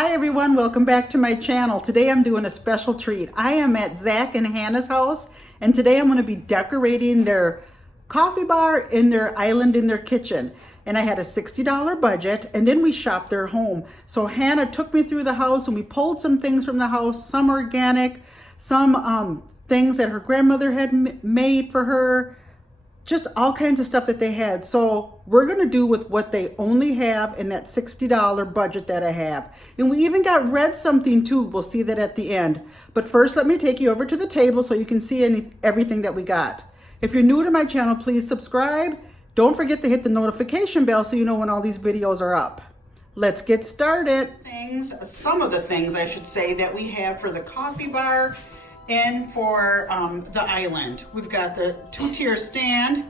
Hi everyone, welcome back to my channel. Today I'm doing a special treat. I am at Zack and Hannah's house, and today I'm going to be decorating their coffee bar in their island in their kitchen. And I had a $60 budget, and then we shopped their home. So Hannah took me through the house and we pulled some things from the house, some organic, some things that her grandmother had made for her, just all kinds of stuff that they had. So we're going to do with what they only have in that $60 budget that I have. And we even got red something too. We'll see that at the end. But first, let me take you over to the table so you can see everything that we got. If you're new to my channel, please subscribe. Don't forget to hit the notification bell so you know when all these videos are up. Let's get started. Some of the things I should say that we have for the coffee bar and for the island. We've got the two-tier stand.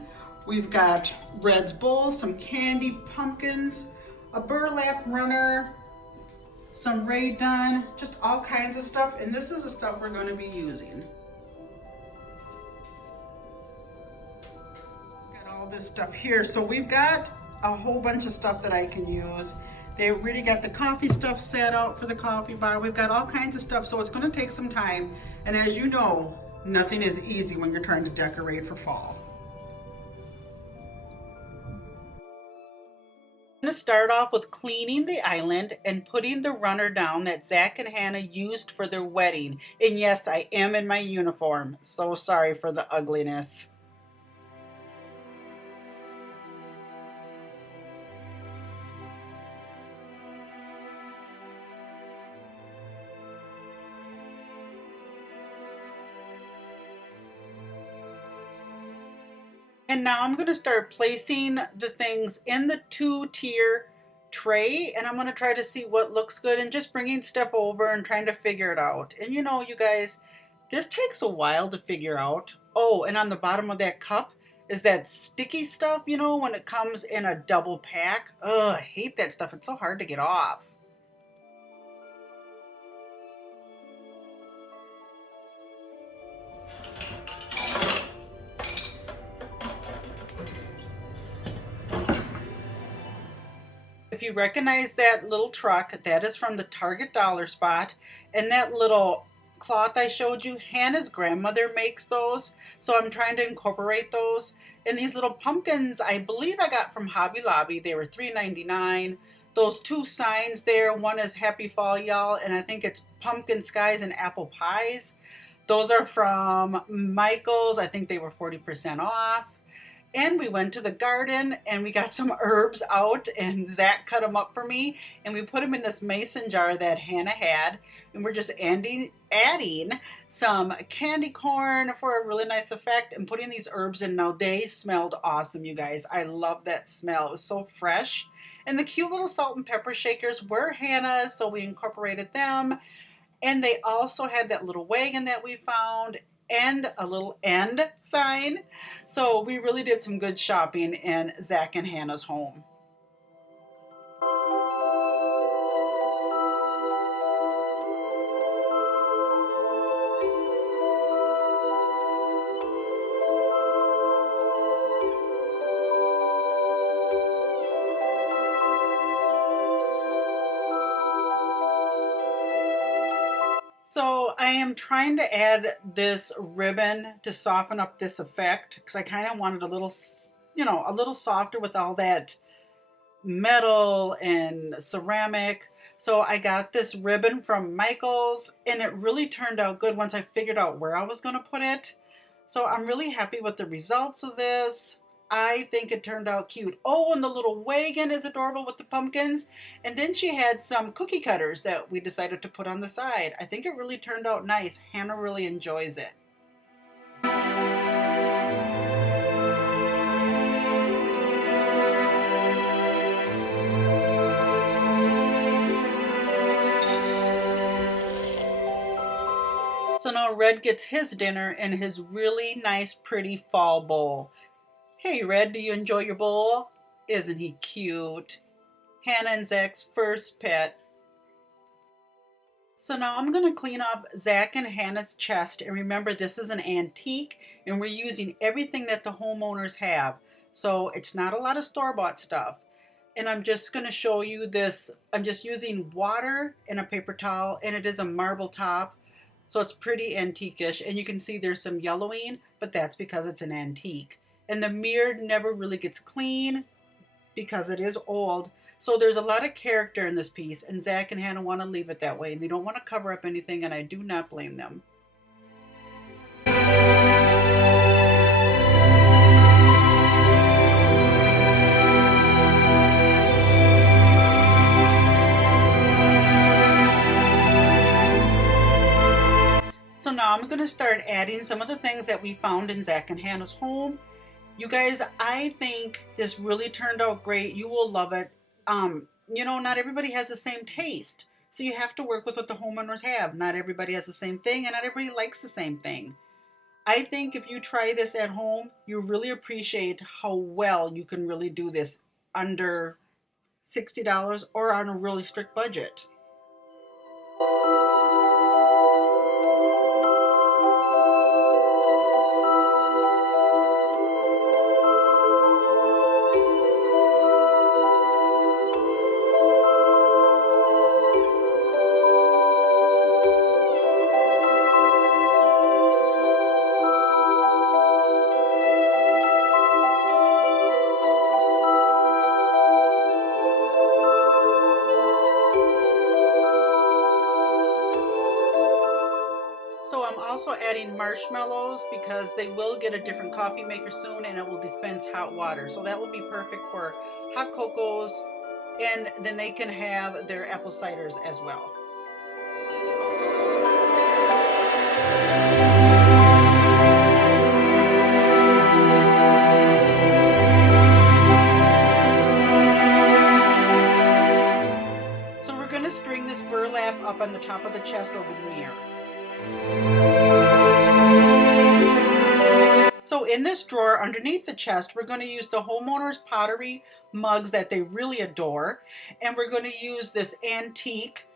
We've got Red's bowl, some candy pumpkins, a burlap runner, some Ray Dunn, just all kinds of stuff. And this is the stuff we're going to be using. Got all this stuff here. So we've got a whole bunch of stuff that I can use. They really got the coffee stuff set out for the coffee bar. We've got all kinds of stuff, so it's going to take some time. And as you know, nothing is easy when you're trying to decorate for fall. I'm going to start off with cleaning the island and putting the runner down that Zack and Hannah used for their wedding. And yes, I am in my uniform. So sorry for the ugliness. And now I'm going to start placing the things in the two-tier tray, and I'm going to try to see what looks good and just bringing stuff over and trying to figure it out. And you know, you guys, this takes a while to figure out. Oh, and on the bottom of that cup is that sticky stuff, you know, when it comes in a double pack. Ugh, I hate that stuff. It's so hard to get off. If you recognize that little truck, that is from the Target dollar spot. And that little cloth I showed you, Hannah's grandmother makes those. So I'm trying to incorporate those. And these little pumpkins, I believe I got from Hobby Lobby. They were $3.99. Those two signs there, one is Happy Fall Y'all, and I think it's Pumpkin Skies and Apple Pies. Those are from Michael's. I think they were 40% off. And we went to the garden and we got some herbs out, and Zack cut them up for me, and we put them in this mason jar that Hannah had, and we're just adding some candy corn for a really nice effect and putting these herbs in. Now they smelled awesome, you guys. I love that smell. It was so fresh. And the cute little salt and pepper shakers were Hannah's, so we incorporated them. And they also had that little wagon that we found and a little end sign. So we really did some good shopping in Zack and Hannah's home. So I am trying to add this ribbon to soften up this effect because I kind of wanted a little, you know, a little softer with all that metal and ceramic. So I got this ribbon from Michael's, and it really turned out good once I figured out where I was going to put it. So I'm really happy with the results of this. I think it turned out cute. Oh, and the little wagon is adorable with the pumpkins. And then she had some cookie cutters that we decided to put on the side. I think it really turned out nice. Hannah really enjoys it. So now Red gets his dinner in his really nice, pretty fall bowl. Hey Red, do you enjoy your bowl? Isn't he cute? Hannah and Zack's first pet. So now I'm going to clean off Zack and Hannah's chest. And remember, this is an antique and we're using everything that the homeowners have. So it's not a lot of store-bought stuff. and I'm just going to show you this. I'm just using water and a paper towel, and it is a marble top, so it's pretty antique-ish, and you can see there's some yellowing, but that's because it's an antique. And the mirror never really gets clean because it is old, so there's a lot of character in this piece, and Zack and Hannah want to leave it that way, and they don't want to cover up anything, and I do not blame them. So now I'm going to start adding some of the things that we found in Zack and Hannah's home. You guys, I think this really turned out great. You will love it. You know, not everybody has the same taste. So you have to work with what the homeowners have. Not everybody has the same thing, and not everybody likes the same thing. I think if you try this at home, you really appreciate how well you can really do this under $60 or on a really strict budget. So I'm also adding marshmallows because they will get a different coffee maker soon, and it will dispense hot water. So that will be perfect for hot cocos, and then they can have their apple ciders as well. So we're going to string this burlap up on the top of the chest over the mirror. So in this drawer underneath the chest, we're going to use the homeowners' pottery mugs that they really adore, and we're going to use this antique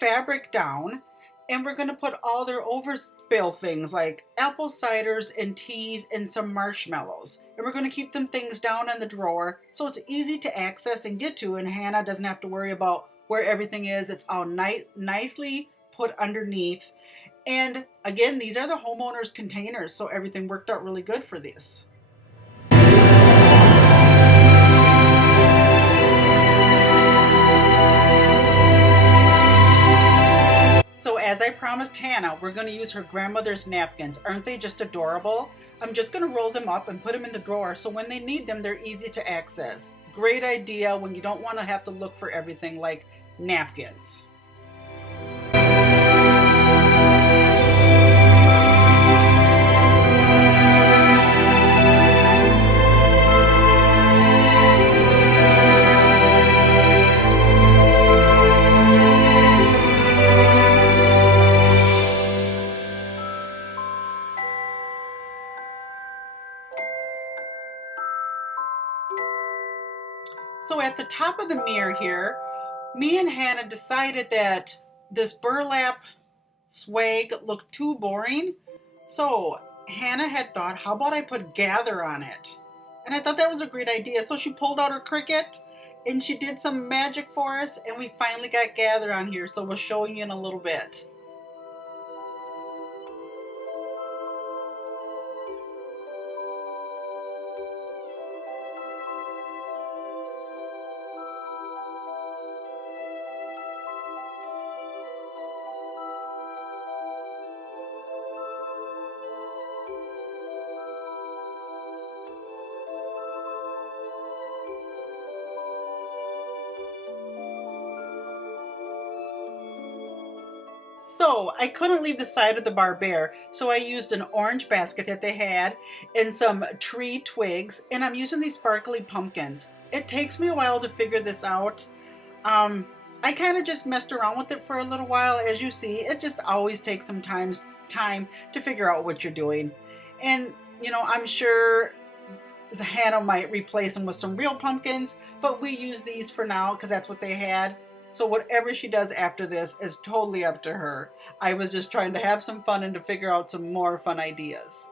fabric down, and we're going to put all their overspill things like apple ciders and teas and some marshmallows, and we're going to keep them things down in the drawer so it's easy to access and get to, and Hannah doesn't have to worry about where everything is. It's all nicely put underneath. And again, these are the homeowners' containers, so everything worked out really good for this. So as I promised Hannah, we're going to use her grandmother's napkins. Aren't they just adorable? I'm just going to roll them up and put them in the drawer so when they need them, they're easy to access. Great idea when you don't want to have to look for everything like napkins. So at the top of the mirror here, me and Hannah decided that this burlap swag looked too boring. So Hannah had thought, how about I put gather on it? And I thought that was a great idea. So she pulled out her Cricut and she did some magic for us, and we finally got gather on here. So we'll show you in a little bit. So I couldn't leave the side of the bar bare, so I used an orange basket that they had and some tree twigs, and I'm using these sparkly pumpkins. It takes me a while to figure this out. I kind of just messed around with it for a little while. As you see, it just always takes some time to figure out what you're doing. And, you know, I'm sure Hannah might replace them with some real pumpkins, but we use these for now because that's what they had. So whatever she does after this is totally up to her. I was just trying to have some fun and to figure out some more fun ideas.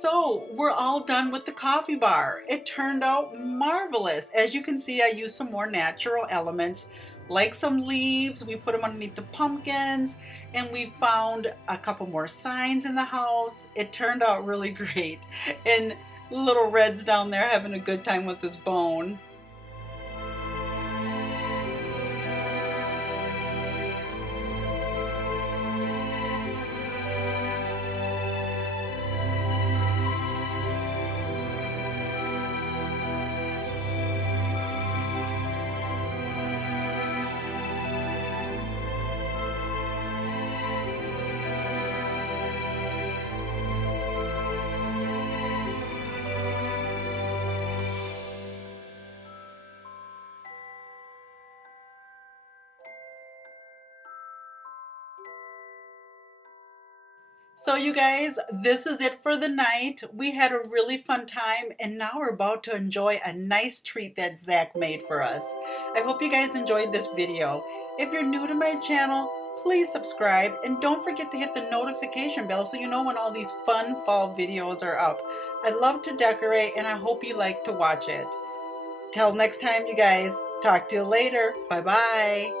So we're all done with the coffee bar. It turned out marvelous. As you can see, I used some more natural elements like some leaves. We put them underneath the pumpkins, and we found a couple more signs in the house. It turned out really great. And little Red's down there having a good time with his bone. So you guys, this is it for the night. We had a really fun time, and now we're about to enjoy a nice treat that Zach made for us. I hope you guys enjoyed this video. If you're new to my channel, please subscribe, and don't forget to hit the notification bell so you know when all these fun fall videos are up. I love to decorate, and I hope you like to watch it. Till next time, you guys. Talk to you later. Bye-bye.